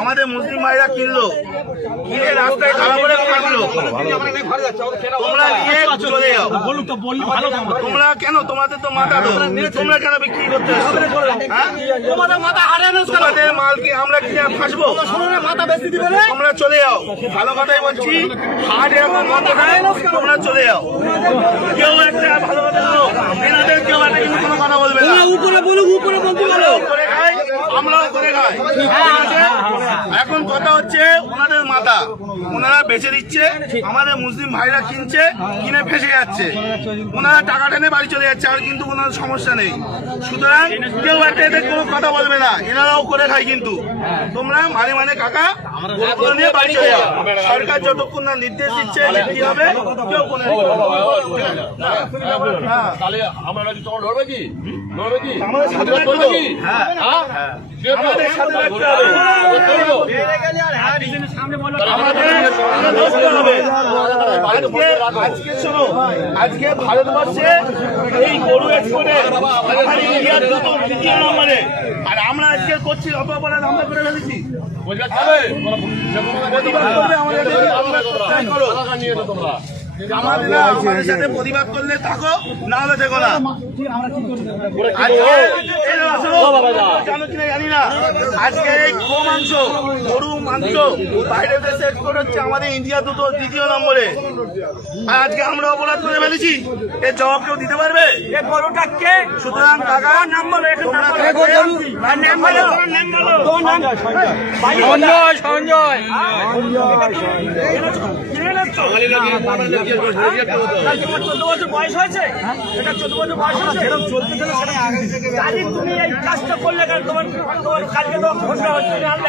আমাদের মুসলিম ভাইরা কিনলো, কিনে রাস্তায় খারাপ করে কাটলো, তোমরা নিয়ে চলে যাও। তোমরা কেন, তোমাদের তো মাথা তো, তোমরা কেন বিক্রি করতে তোমাদের মাথা হারানো, তোমাদের মাল কি আমরা কিনে ফাঁসবো? তোমরা চলে যাও, ভালো কথাই বলছি। হাট এখন বন্ধ হয়, তোমরা চলে যাও। কেউ একটা ভালো কথা বলো, এনাদের কেউ একটা কিন্তু কোনো কথা বলবে না। উপরে বলুক, উপরে বলতে বলো, করে খাই আমরাও করে খাই। এখন কথা হচ্ছে ওনাদের মাথা ওনারা বেচে দিচ্ছে, আমাদের মুসলিম ভাইরা কিনছে, কিনে ফেসে যাচ্ছে, ওনারা টাকা টেনে বাড়ি চলে যাচ্ছে, আর কিন্তু ওনার সমস্যা নেই। সুতরাং কেউ একটা এদের কোনো কথা বলবে না, এনারাও করে খায়। কিন্তু তোমরা মানে কাকা নিয়ে বাড়ি চলে যাও। সরকার যতক্ষণ না নির্দেশ দিচ্ছে কি হবে, কেউ কোনো আজকে ভারতবর্ষে এই গরু এক্সপোর্টে ইন্ডিয়ার দ্বিতীয় নম্বরে, আর আমরা আজকে করছি অপরাধ আমরা করে ফেলেছি। আমাদের সাথে প্রতিবাদ করলে থাকো, না হলে দেখো না। জানি না আজকে এই গো মাংস, গরু মাংস বাইরের দেশে এক্সপোর্ট হচ্ছে, আমাদের ইন্ডিয়া দ্বিতীয় নম্বরে। আর আজকে আমরা অপরাধ করে ফেলেছি, এর জবাব কেউ দিতে পারবে? সুতরাং টাকা নাম বলো, সঞ্জয় 14 বছর বয়স হয়েছে, এটা 14 বছর বয়স হয়েছে, তুমি এই কাজটা করলে কেন? তোমার কালকে তো ঘটনা হচ্ছে, আমরা